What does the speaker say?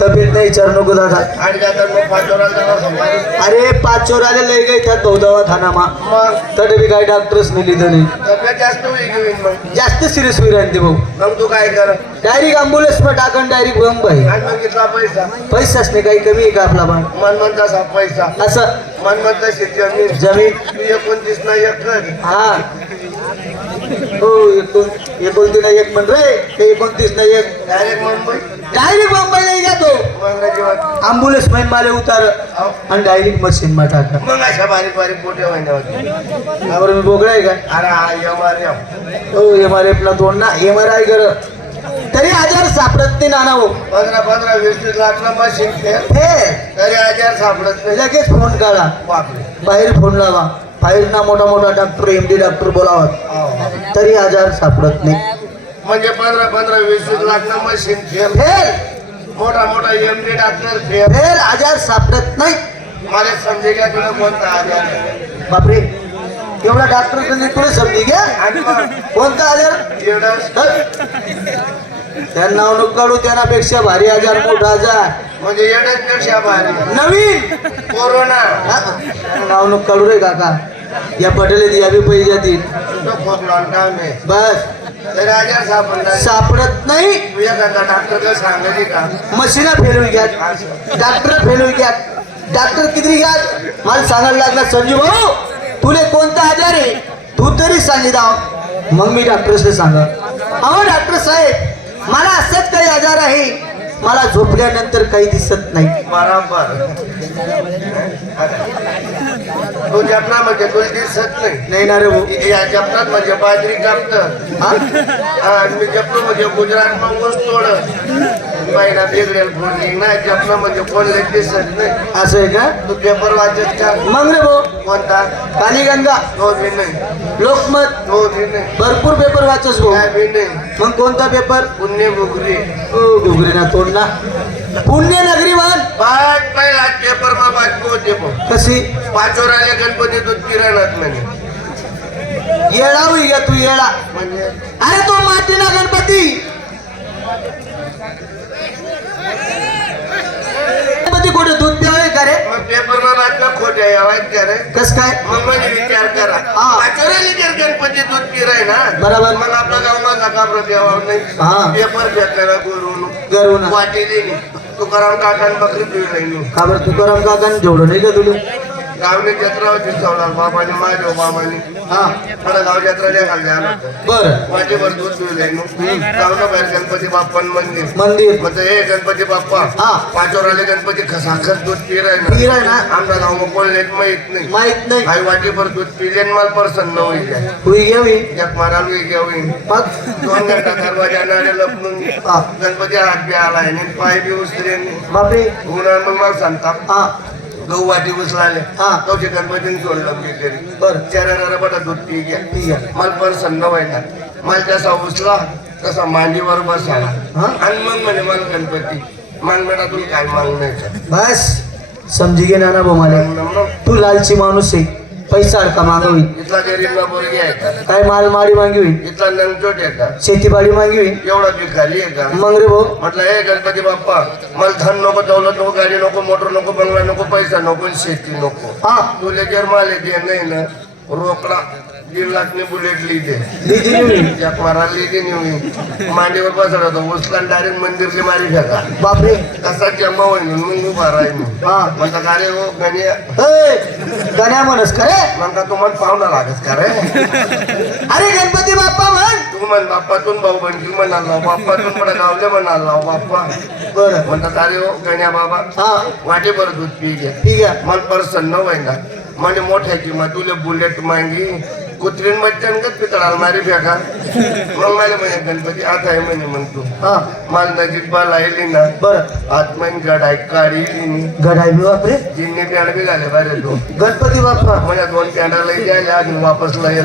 तब्येत नाही विचारू नको दादा. मग. अरे पाच चोराले लय गई त्यात भाऊ दवाखाना मा मग तडे बी काही डॉक्टरच नाही. तब्येत जास्त मग सिरियस होईल आणि ते भाऊ. मग तू काय कर डायरेक्ट अँब्युलन्समध्ये टाकन डायरेक्ट मग इथला पैसा पैसाच नाही काही कमी आहे का आपला पण? मन म्हणता पैसा. असं. मन म्हणता शेती जमीन. एकोणतीस ना एक हा. हो एकोण एकोणतीस ना एक म्हण रे. ते एकोणतीस ना एक. डायरेक्ट मुंबई डायरेक्ट मुंबई नाही जातो मग जीवन अँब्युलन्समध्ये मला उतार. आणि डायरेक्ट मशीन मा टाका. मग अशा बारीक बारीक पोटे महिन्या मी बोगळा आहे का? अरे हा यम अरे यम. हो एम आर एफ ला तोड ना. एम आर आय कर. तरी आजार सापडत नाही नाना हो. पंधरा पंधरा वीस वीस लाख ना मशीन हे तरी आजार सापडत नाही. लगेच फोन काढा. बापरे. बाहेर फोन लावा. बाहेर ना मोठा मोठा डॉक्टर एम डी डॉक्टर बोलावा हो. तरी आजार सापडत नाही. म्हणजे पंधरा पंधरा वीस लाख ना मशीन फेल मोठा मोठा एम डी डॉक्टर फेल आजार सापडत नाही. मला समजे का तुला कोणता आजार. आहे? बापरे. एवढा डॉक्टर तुम्ही तुला समजी घ्या. कोणता आजार? एवढं. त्यांना काढू त्यांनापेक्षा भारी आजार मोठा आजार. म्हणजे येण्यात पेक्षा भारी. नवीन! कोरोना. हा? नाव काढू रे काका. या पटेल या बी पैसे आहे. बस. सापडत नाही. मशीना फेलू घ्या. डॉक्टर फेलू घ्या डॉक्टर किती घ्या मला सांगायला लागला संजीव भाऊ तुले कोणता आजार? आहे तू तरी सांगितलं मग मी डॉक्टरला सांगा. अहो डॉक्टर साहेब मला असंच काही आजार आहे. मला झोपल्यानंतर काही दिसत नाही. बराबर. तू जपना म्हणजे तुला दिसत नाही. नाही ना रे भाऊ. या म्हणजे बाजरी हा? आणि मी जपलो म्हणजे गुजरात मग ऊस तोडत महिना बिघडेल फोडली ना जपलं म्हणजे कोणले दिसत नाही. असं आहे का? तू पेपर वाचत का मग रे भाऊ. कोणता? कालीगंगा तो भी नाही. लोकमत? तो नाही. भरपूर पेपर वाचस भाऊ. मग कोणता पेपर पुण्य बुगरी ओ घुगरीना तोडला. पुण्य नगरी मान पाच पहिला पेपर मा बातमी होते कशी? पाचवर आले गणपती दूध किराणात म्हणे. येडा होई तू येडा म्हणजे? अरे तो मातीना गणपती गणपती. कस काय? विचार करा. हा. जर गणपती दूध किराय ना बरोबर. मग आपला गावला नका द्यावा हा. नाही पेपर गुरुन दिली तुकाराम काकान बकरी का बरं? तुकाराम काका जेवढं नाही का तुला गावने जत्रा होती बाबाने माझ्या बाबाने हा मला गाव जत्रा नाही होतं. बर. वाटेवर दूध पिळले गावनं बाहेर गणपती बाप्पा मंदिर. मंदिर. म्हणजे हे गणपती बाप्पा हा. पाचवर आले गणपती खसाखस दूध पिराय ना पिराय ना. आमचा गाव मग बोललेत माहीत नाही. माहीत नाही. आई वाटीभर दूध पिले मला प्रसन्न होईल. होई घ्यावी एक माराल घेऊन मग? दोन घंटा दरवाजा नाडे लपणून. गणपती हात बी आलाय पाय बी उचले बापरे. उन्हा मग मला सांगता. हा. गहू वाटी उचलाले. हा. कवचे गणपतीने सोडलं मी तरी बर. चार बटा दूध पी घ्या. मला प्रसन्न व्हायला. मला जसा उचला तसा मांडीवर बसाला हा? आणि मग म्हणे मला गणपती. मान बेटा तुला काय मागण्याचं बस. समजी घे ना भाऊ मला तू लालची माणूस आहे. पैसा अडका मागवी इथला गरीब ना बोलगी आहे का काय माल माडी मागवी इथला नमचोट आहे का? शेतीबाडी मागवी एवढा भिकारी आहे का? मग रे भाऊ. म्हटलं हे गणपती बाप्पा मला धन नको दौलत नको गाडी नको मोटर नको बंगला नको पैसा नको आणि शेती नको. हा. तुले जर माल येते नाही ना रोकडा. दीड लाखने बुलेट लिहिते एक मारा लिहिते नेऊन मांडीवर बसत होतो. उचला डायरेक्ट मंदिरची मारी फेका. बापरे. कसा जमा होईल उभा राहील हा. म्हणता का रे हो गण्या? म्हणस का रे? म्हणता तुम्हाला पाहुणा लागत का रे? अरे गणपती बाप्पा म्हण. तू म्हण बाप्पातून भाऊ बनकी म्हणाल बाप्पातून मला गावले म्हणाल बाप्पा. बर. म्हणता का रे हो गण्या बाबा? हा. वाटे बरं दूध पी घे. ठीक आहे मला प्रसन्न व्हायला म्हणजे मोठ्याची मग तुला बुलेट मागी. कुत्रीन मच्छन का पितळाल मारी फेका. मग मला म्हणे गणपती आता आहे म्हणे मग तू हा. मला नजीक बाल आली ना. बर. आत्मन गडाय काढी गडाय बी बापरे जिन्ने पॅन्ट बी झाले बरे तू गणपती बाप्पा म्हणजे दोन पॅन्टाला गेले अजून वापस नाही.